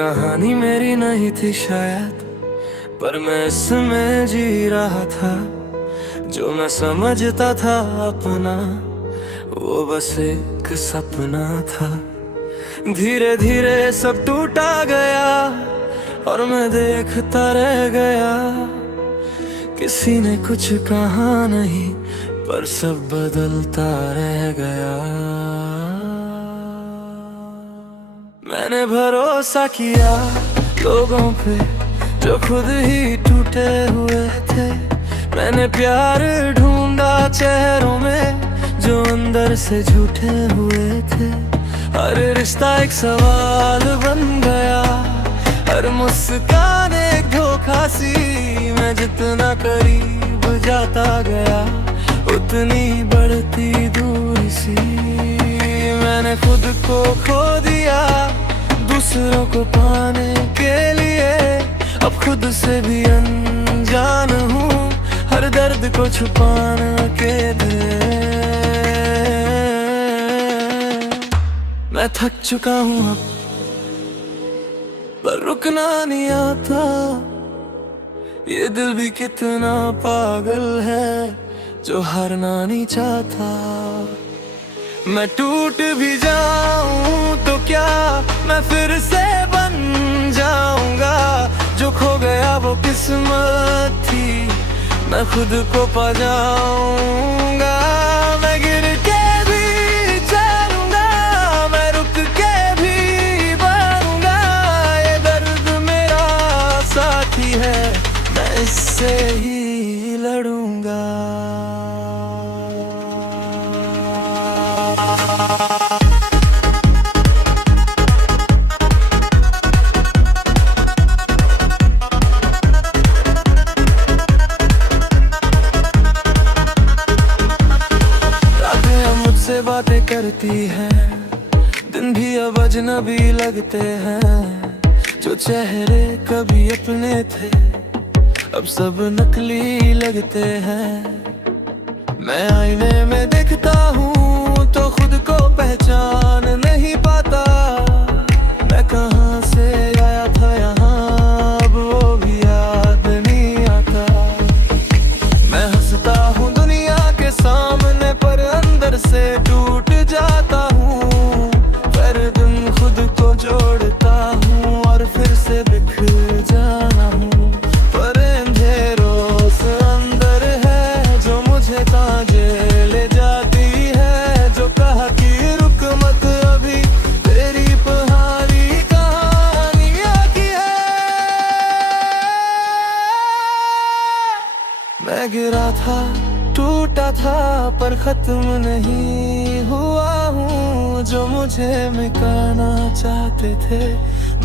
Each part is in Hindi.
कहानी मेरी नहीं थी शायद, पर मैं इसमें जी रहा था। जो मैं समझता था अपना, वो बस एक सपना था। धीरे धीरे सब टूटा गया और मैं देखता रह गया। किसी ने कुछ कहा नहीं, पर सब बदलता रह गया। मैंने भरोसा किया लोगों पे जो खुद ही टूटे हुए थे। मैंने प्यार ढूंढा चेहरों में जो अंदर से झूठे हुए थे। हर रिश्ता एक सवाल बन गया, हर मुस्कान एक धोखा सी। मैं जितना करीब जाता गया, उतनी बढ़ती दूरी सी। मैंने खुद को खो दिया दूसरों को पाने के लिए। अब खुद से भी अनजान हूँ, हर दर्द को छुपाना के दे। मैं थक चुका हूँ अब, पर रुकना नहीं आता। ये दिल भी कितना पागल है जो हारना नहीं चाहता। मैं टूट भी जाऊं तो क्या मैं फिर से बन जाऊंगा। जो खो गया वो किस्मत थी, मैं खुद को पा जाऊंगा। मैं गिर के भी चलूंगा, मैं रुक के भी बढ़ूंगा। ये दर्द मेरा साथी है, मैं इससे ही लड़ूंगा। बातें करती हैं, दिन भी अब अजनबी लगते हैं। जो चेहरे कभी अपने थे, अब सब नकली लगते हैं। मैं आईने में देखता हूँ तो खुद को पहचान नहीं पाता। मैं कहाँ से आया था यहाँ, अब वो भी याद नहीं आता। मैं हंसता हूँ दुनिया के सामने, पर अंदर से टूट जाता हूँ। हर दिन खुद को जोड़ता हूँ और फिर से बिखर जाना हूँ। पर अंधेरों से अंदर है जो मुझे ताजे ले जाती है। जो कहा कि रुक मत अभी, तेरी पहाड़ी कहानी आती है। मैं गिरा था टूटा था, पर खत्म नहीं हुआ हूँ। जो मुझे मिटाना चाहते थे,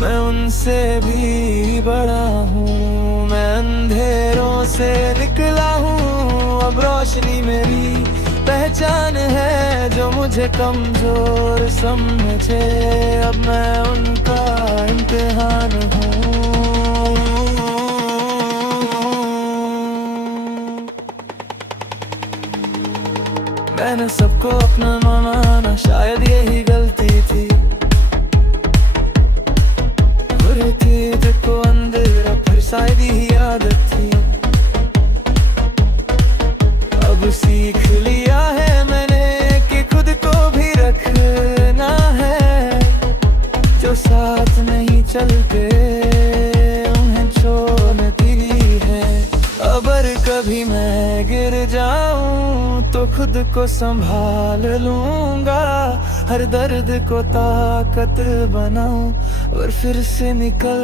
मैं उनसे भी बड़ा हूँ। मैं अंधेरों से निकला हूँ, अब रोशनी मेरी पहचान है। जो मुझे कमजोर समझे, अब मैं उनका इम्तिहान हूँ। मैंने सबको अपना माना, शायद यही गलती थी। बुरी थी देखो अंधेरा, फिर शायद ही आदत थी। अब सीख लिया है मैंने कि खुद को भी रखना है। जो साथ नहीं चलते उन्हें छोड़ती है। अगर कभी मैं गिर जाऊं तो खुद को संभाल लूंगा। हर दर्द को ताकत बनाऊं और फिर से निकल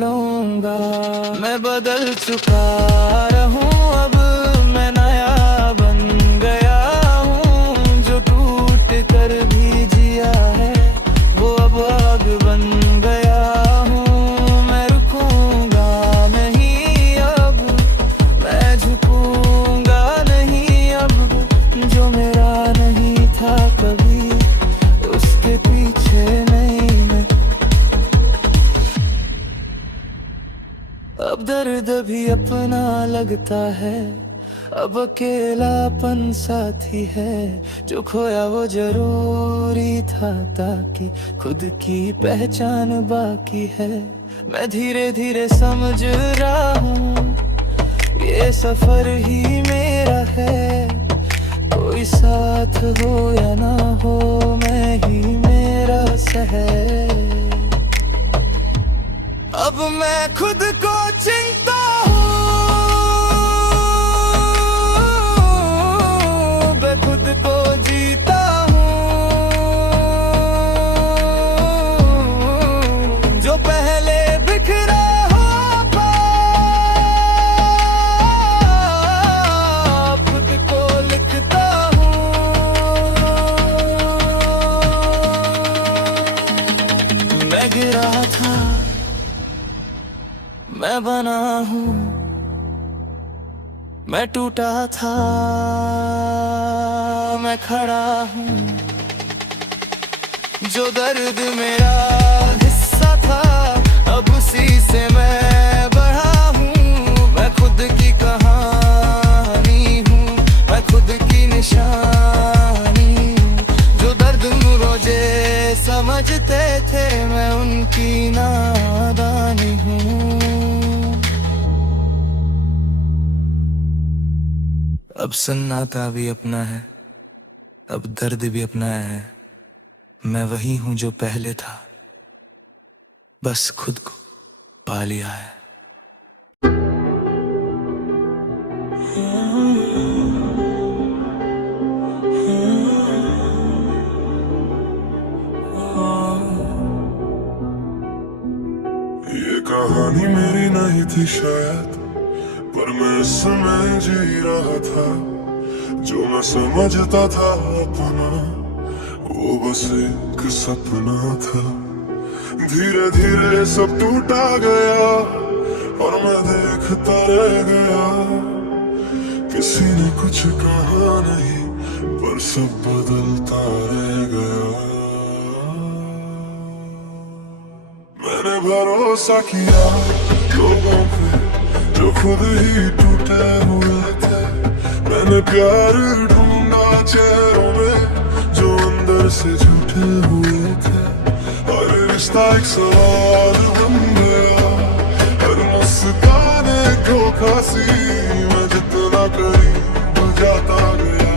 लूंगा। मैं बदल चुका रहूं, अब मैं नया बन गया हूँ। जो टूट कर भी जिया है, वो अब आग बन गया हूँ। मैं रुकूंगा नहीं अब, मैं झुकूंगा नहीं अब। जो मेरा नहीं था कभी, उसके पीछे नहीं मैं। अब दर्द भी अपना लगता है, अब अकेलापन साथी है, जो खोया वो जरूरी था, ताकि खुद की पहचान बाकी है। मैं धीरे धीरे समझ रहा हूँ, ये सफर ही मेरा है। कोई साथ हो या ना हो, मैं ही मेरा शहर। अब मैं खुद को चिंता हूँ, मैं खुद को जीता हूँ। जो पहले बिखरा होता, खुद को लिखता हूँ। मैं गिरा था, मैं बना हूँ, मैं टूटा था, मैं खड़ा हूँ। जो दर्द मेरा हिस्सा था, अब उसी से मैं बढ़ा हूँ। मैं खुद की कहानी हूँ, मैं खुद की निशानी हूँ। जो दर्द मुझे समझते थे, मैं उनकी नादानी हूँ। अब सन्नाटा भी अपना है, अब दर्द भी अपना है। मैं वही हूँ जो पहले था, बस खुद को पा लिया है। ये कहानी मेरी नहीं थी शायद, पर मैं इस समय जी रहा था। जो मैं समझता था अपना, वो बस एक सपना था। धीरे धीरे सब टूटा गया, और मैं देखता रह गया। किसी ने कुछ कहा नहीं, पर सब बदलता रह गया। मैंने भरोसा किया लोगों पे, जो खुद ही टूटे हुए थे। मैंने प्यार ढूंढा चेहरों में, जो अंदर से झूठे हुए थे। हर रिश्ता एक सवाल बन गया, हर मुस्कान एक धोखा सी। मैं जितना करीब जाता गया,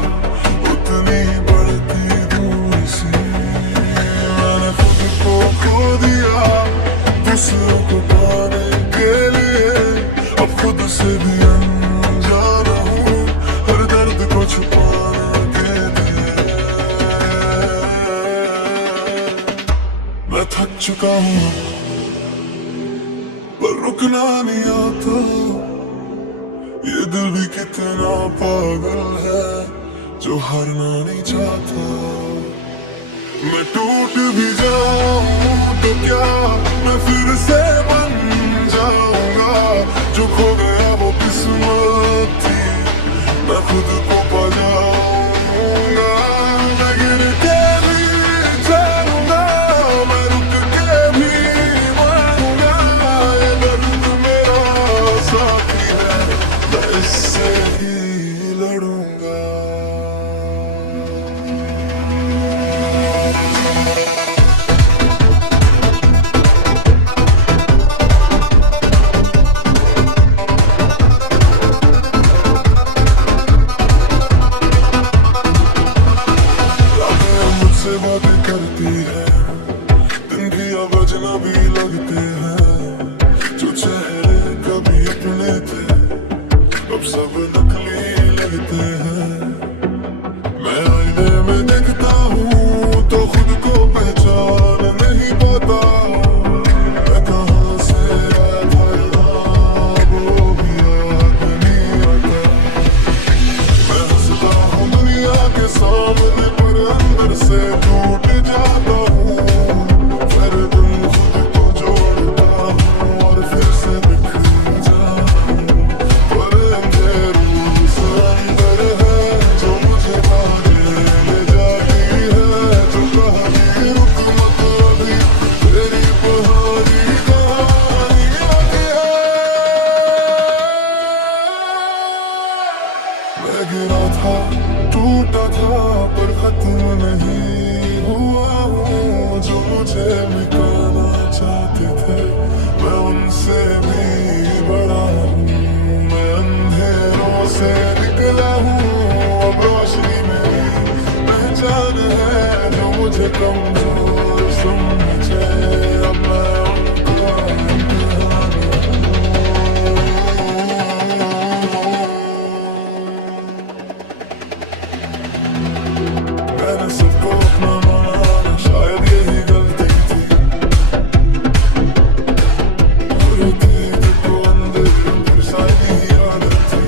उतनी बढ़ती दूरी सी। मैंने खुद को खो दिया दूसरों को पाने के लिए। अब खुद से भी अनजान हूँ, हर दर्द को छुपाने के लिए। मैं थक चुका हूँ, पर रुकना नहीं आता। ये दिल भी कितना पागल है, जो हारना नहीं चाहता। मैं टूट भी जाऊं तो क्या, मैं फिर से बन जाऊंगा। जो खो गया वो किस्मत थी, मैं खुद को पा जाऊंगा। मैं गिर के भी चलूंगा, मैं रुक के भी मरूंगा। ये दर्द मेरा साथी है, मैं इससे ही लड़ूंगा। मुझसे मिटाना चाहते थे, मैं उनसे भी बड़ा हूँ। मैं अंधेरों से निकला हूँ, अब रोशनी में पहचान है जो मुझे कमजोर समझे। अब मैं उनका मैंने सबको अपना माना, शायद यही गलती थी। बुरी थी तो अंदर फिर सारी आदत थी।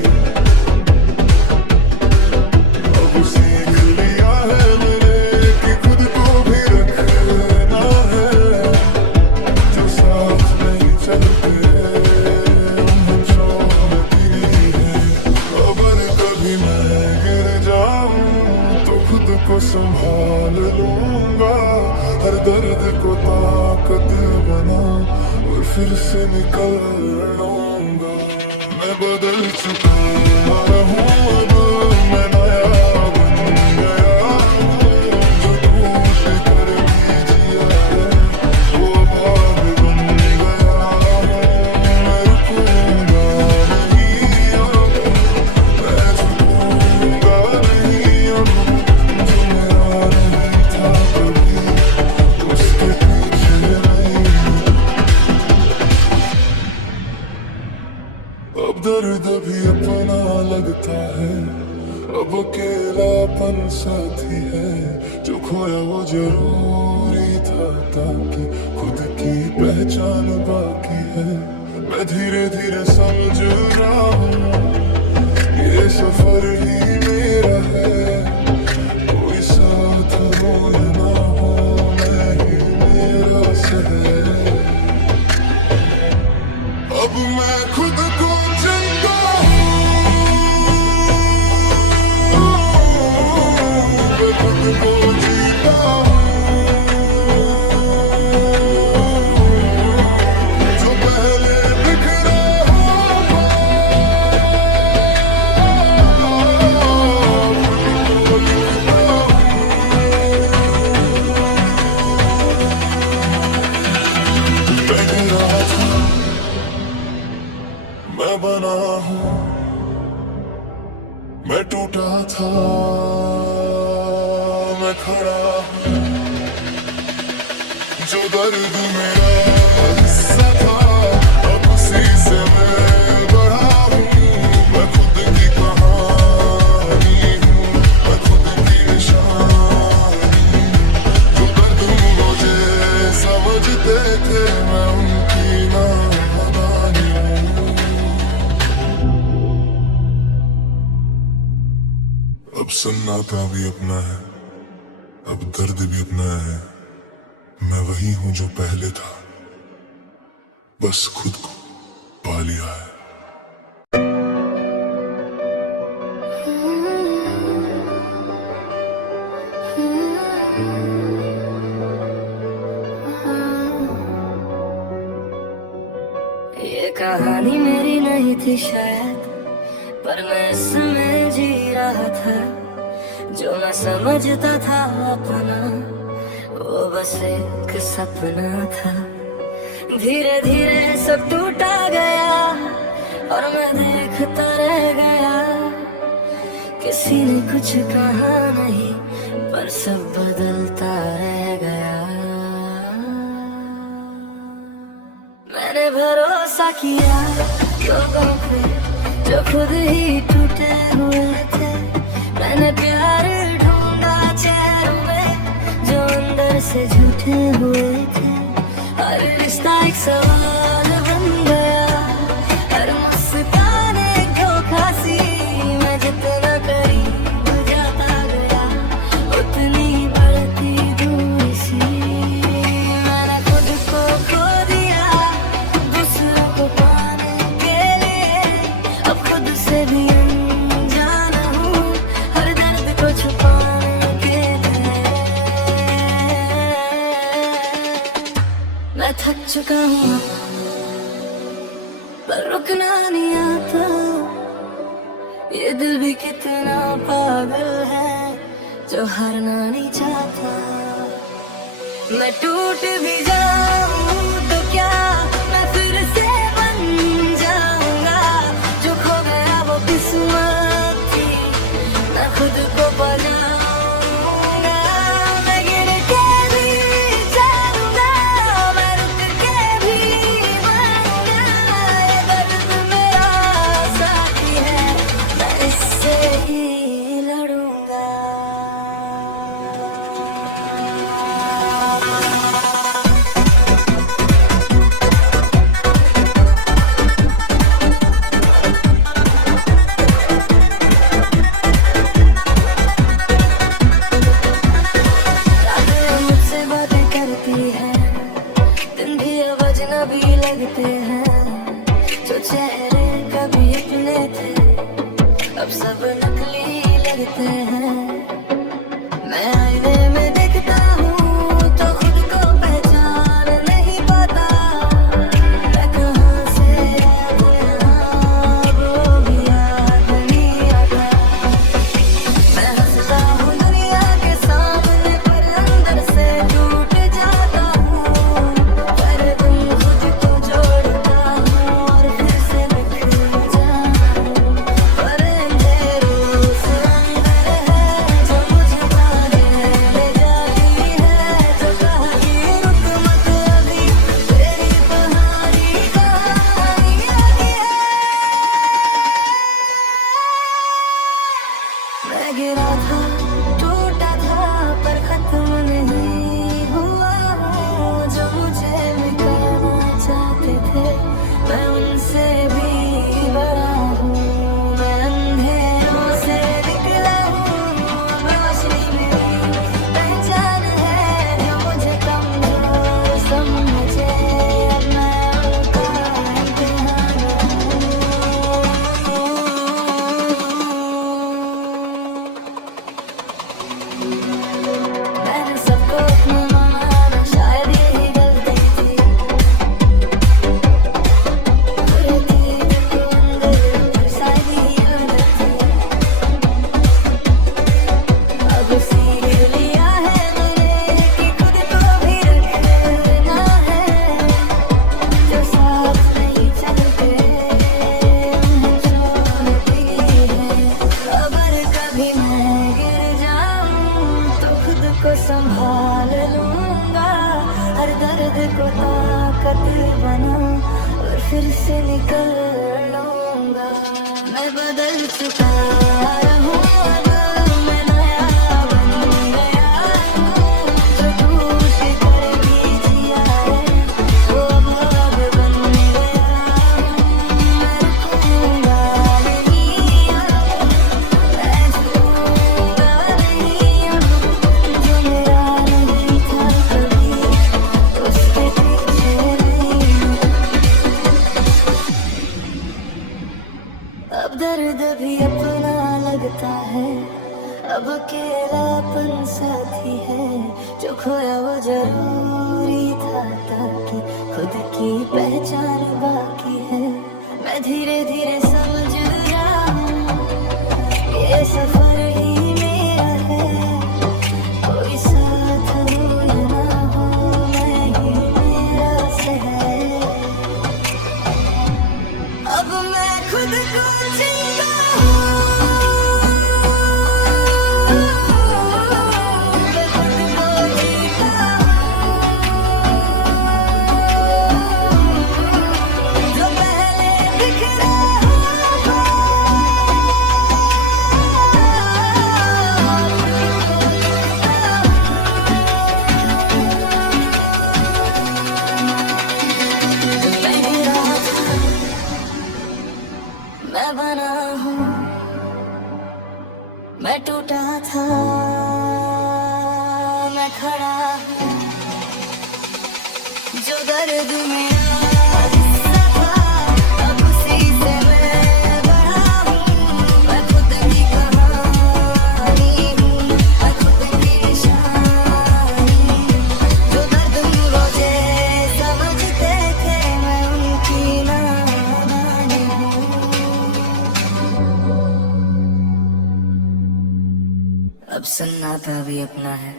अब सीख लिया है मैंने कि खुद को भी रखना है। जो साथ नहीं चलते उन्हें छोड़ती नहीं है। अगर कभी मैं गिर जाऊं तो खुद को संभाल लूंगा। हर दर्द को ताकत बना और फिर से निकल लूंगा। मैं बदल चुका हूँ, अब मैं नया बन गया हूँ। जो टूट कर भी जिया है वो भाग बन गया हूँ। मैं रुकूंगा नहीं अब, मैं झुकूंगा नहीं अब। जो मेरा नहीं था कभी उसके पीछे नहीं। अब दर्द भी अपना लगता है, अब अकेलापन साथी है। जो खोया वो जरूरी था ताकि खुद की पहचान बाकी है। मैं धीरे धीरे समझ रहा हूँ ये सफर ही मेरा है। कोई साथ हो या ना हो, मैं ही मेरा है। अब मैं खुद को चंगा हूँ, मैं खुद को जीता हूँ। जो पहले बिखरा हुआ खुद को लिखता हूँ। मैं गिरा था, मैं बना हूँ, मैं टूटा था, मैं खड़ा हूँ। जो दर्द मेरा हिस्सा था अब उसी से मैं बढ़ा हूँ। मैं खुद की कहानी हूँ, मैं खुद की निशानी। जो दर्द मुझे समझते थे मैं उनकी नादानी हूँ। अब सन्नाटा भी अपना है, अब दर्द भी अपना है। मैं वही हूँ जो पहले था, बस खुद को पा लिया है। ये कहानी मेरी नहीं थी शायद, पर मैं इसमें जी रहा था। जो मैं समझता था अपना वो बस एक सपना था। धीरे धीरे सब टूटा गया और मैं देखता रह गया। किसी ने कुछ कहा नहीं पर सब बदलता रह गया। मैंने भरोसा किया लोगों पे जो खुद ही टूटे हुए थे। मैंने प्यार ढूंढा चेहरों में जो अंदर से झूठे हुए थे। हर रिश्ता एक सवाल बन गया, हर मुस्कान एक धोखा सी। मैं जितना करीब जाता गया उतनी बढ़ती दूरी सी। मैंने खुद को खो दिया दूसरों को पाने के लिए। अब खुद से भी अनजान हूँ हर दर्द को छुपाने के लिए। मैं थक चुका हूँ पर रुकना नहीं आता। ये दिल भी कितना पागल है जो हारना नहीं चाहता। मैं टूट भी जाऊं तो क्या मैं फिर से बन जाऊंगा। जो खो गया वो किस्मत थी, मैं खुद को बनाऊंगा। मैं गिर के भी चलूंगा, मैं रुक के भी बनूंगा। ये दर्द मेरा साथी है, मैं इससे ही लड़ूंगा। रातें मुझसे बातें करती हैं, दिन भी अब अजनबी लगते हैं। जो चेहरे कभी अपने थे, अब सब नकली लगते हैं। मैं आईने में देखता हूँ तो खुद को पहचान नहीं पाता। मैं कहाँ से अब यहाँ, वो भी याद नहीं आता। मैं हंसता हूँ दुनिया के सामने, पर अंदर से टूट जाता हूँ। पर तुम खुद को जोड़ता हूँ और फिर से बिखर जाऊँ। पर अंधेरों से अंदर है जो मुझे पाने ले जाती है। जो कहा कि रुक मत अभी, तेरी कहानी कहानी आगे है। मैं गिरा था, टूटा था, पर खत्म नहीं हुआ हूँ। जो मुझे मिटाना चाहते थे, मैं उनसे भी बड़ा हूँ। मैं अंधेरों से निकला हूँ, अब रोशनी मेरी पहचान है। जो मुझे कमजोर समझे, अब मैं उनका इम्तिहान हूँ। मैंने सबको अपना माना, शायद यही गलती थी। बुरी थी दिल को अंदर, पर शायद यही आदत थी। अब सीख लिया है मैंने कि खुद को भी रखना है। जो साथ नहीं चलते उन्हें छोड़ती है। अगर कभी मैं गिर जाऊं तो खुद को संभाल लूंगा। हर दर्द को ताकत बना और फिर से निकल लूंगा। मैं बदल चुका हूँ, अब मैं नया बन गया हूँ। जो टूट कर भी जिया है, वो अब बन गया हूँ। मैं रुकूंगा नहीं अब, मैं झुकूंगा नहीं अब। जो मेरा नहीं था कभी, उसके पीछे नहीं। अब दर्द भी अपना लगता है, अब अकेलापन साथी है। जो खोया वो जरूरी था, ताकि खुद की पहचान बाकी है। मैं धीरे धीरे समझ रहा हूँ, ये सफर ही मेरा है। कोई साथ हो या ना हो, मैं ही मेरा है। अब मैं खुद को जीता हूँ, मैं खुद को जीता हूँ। जो पहले बिखरा मैं गिरा था, मैं बना हूँ। मैं टूटा था, मैं खड़ा हूँ। जो दर्द मेरा हिस्सा था, अब उसी से मैं बड़ा हूँ। मैं खुद की कहानी हूँ, मैं खुद की निशानी। जो दर्द मुझे समझते थे, मैं उनकी नादानी हूँ। अब सन्नाटा भी अपना है,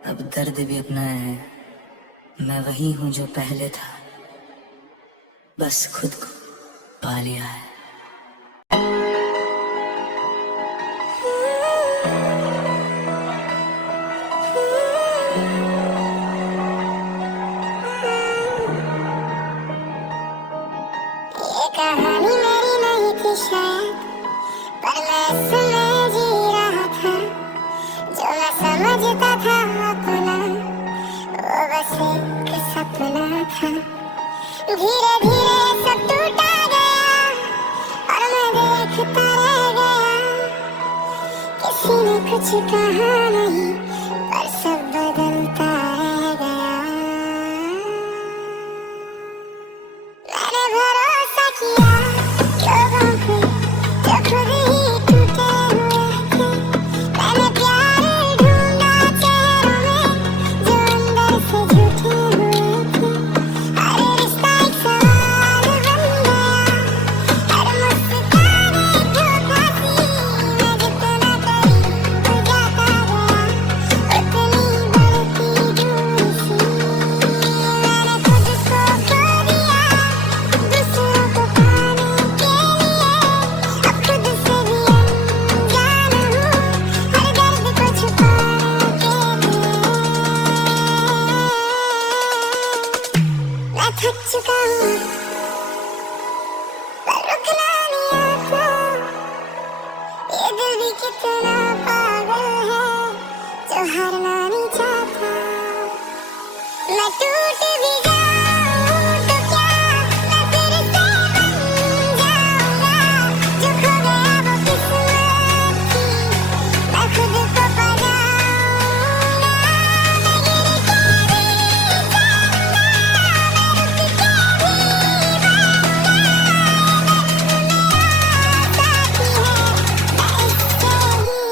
अब दर्द भी अपना है, मैं वही हूँ जो पहले था, बस खुद को पा लिया है। ये कहानी मेरी नहीं थी शायद, पर मैं इसमें जी रहा था। जो मैं समझता था अपना, वो बस एक सपना था। धीरे धीरे सब टूटा गया और मैं देखता रह गया। किसी ने कुछ कहा नहीं, पर सब बदलता रह गया। मैंने भरोसा किया लोगों पे जो खुद ही टूटे हुए थे। मैंने प्यार ढूंढा चेहरों में जो अंदर से झूठे हुए थे। हर रिश्ता एक सवाल बन गया, हर मुस्कान एक धोखा सी। मैं जितना करीब जाता गया, उतनी बढ़ती दूरी सी। मैंने खुद को खो दिया दूसरों को पाने के लिए। अब खुद से भी अनजान हूँ, हर दर्द को छुपाने के लिए। मैं थक चुका हूँ, पर रुकना नहीं आता। ये दिल भी कितना पागल है, जो हारना नहीं चाहता। मैं टूट भी जाऊं तो क्या, मैं फिर से बन जाऊंगा। जो खो गया वो किस्मत थी, मैं खुद को पा जाऊंगा। मैं गिर के भी जाऊंगा, मैं रुक के भी पाऊंगा। दर्द मेरा साथी है, मैं इससे ही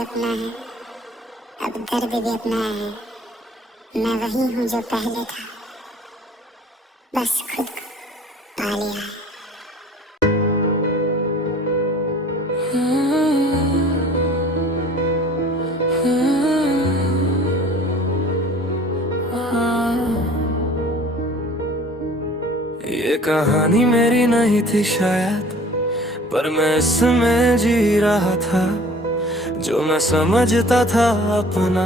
अपना है, अब दर्द भी अपना है। मैं वही हूँ जो पहले था, बस खुद को पा लिया है। ये कहानी मेरी नहीं थी शायद, पर मैं इसमें जी रहा था। जो मैं समझता था अपना,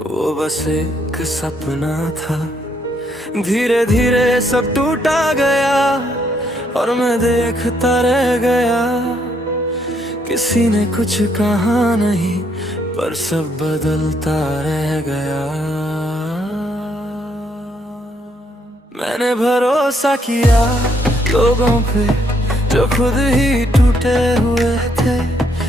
वो बस एक सपना था। धीरे धीरे सब टूटा गया और मैं देखता रह गया। किसी ने कुछ कहा नहीं, पर सब बदलता रह गया। मैंने भरोसा किया लोगों पे जो खुद ही टूटे हुए थे।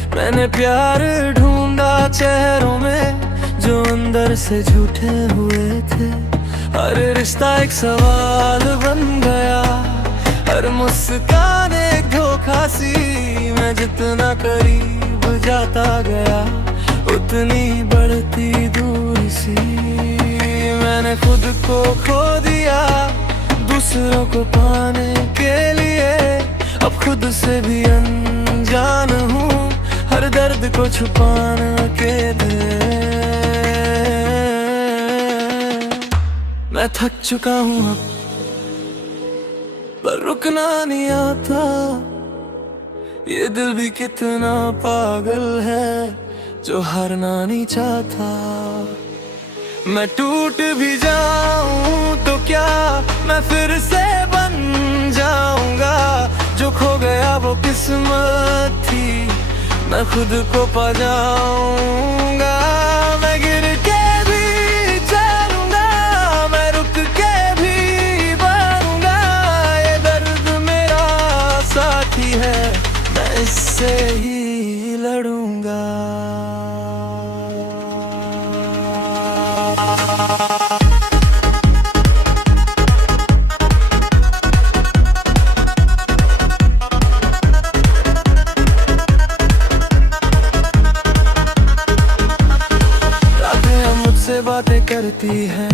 मैंने प्यार ढूंढा चेहरों में जो अंदर से झूठे हुए थे। हर रिश्ता एक सवाल बन गया, हर मुस्कान एक धोखा सी। मैं जितना करीब जाता गया, उतनी बढ़ती दूरी सी। मैंने खुद को खो दिया दूसरों को पाने के लिए। अब खुद से भी अनजान हूँ, हर दर्द को छुपाना अकेले। मैं थक चुका हूँ अब, पर रुकना नहीं आता। ये दिल भी कितना पागल है जो हारना नहीं चाहता। मैं टूट भी जाऊं तो क्या मैं फिर से बन जाऊंगा। जो खो गया वो किस्मत थी, मैं खुद को पा जाऊंगा। मैं गिर के भी चलूंगा, मैं रुक के भी बनूंगा। ये दर्द मेरा साथी है, मैं इससे ही लड़ूंगा। से बातें करती है,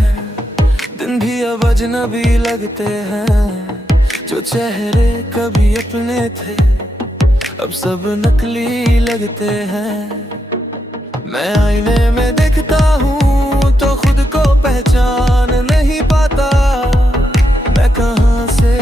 दिन भी अब अजनबी लगते हैं। जो चेहरे कभी अपने थे, अब सब नकली लगते हैं। मैं आईने में देखता हूँ तो खुद को पहचान नहीं पाता। मैं कहाँ से